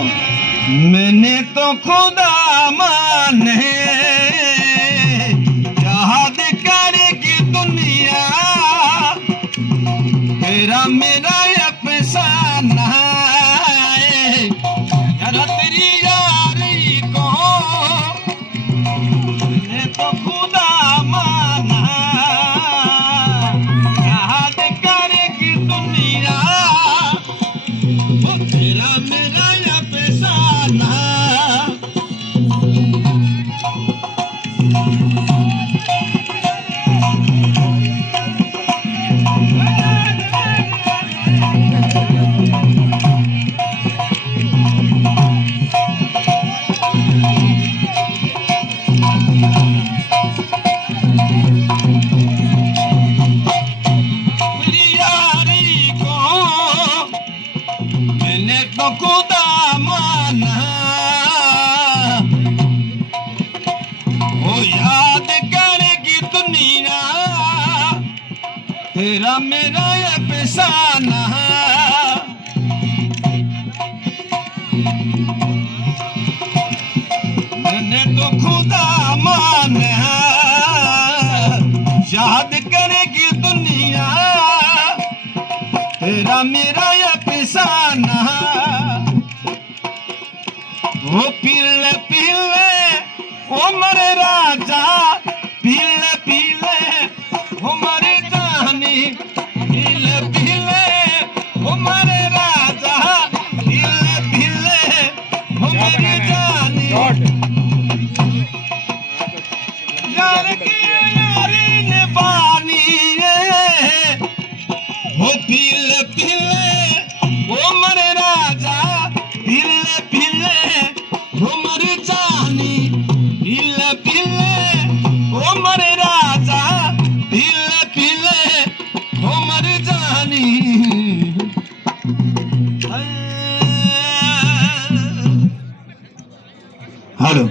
मैंने तो खुदा माने याद करेगी दुनिया तेरा मेरा अफसाना है यारा तेरी यारी को मैंने तो खुदा माना याद करेगी दुनिया वो तेरा मेरा अफसाना मैंने तो खुदा माना वो याद करेगी दुनिया तेरा मेरा अफसाना मैंने तो खुदा माना याद करेगी दुनिया तेरा मेरा अफसाना वो पीले पीले ओ मरे राजा पीले पीले ओ मरे जानी पीले पीले ओ मरे राजा पीले पीले ओ मरे जानी यार की यारी ने पानी वो पीले पीले ओ मरे राजा पीले पीले ओ मरे जानी पीले पीले ओ मरे राजा पीले पीले ओ मरे जानी हेलो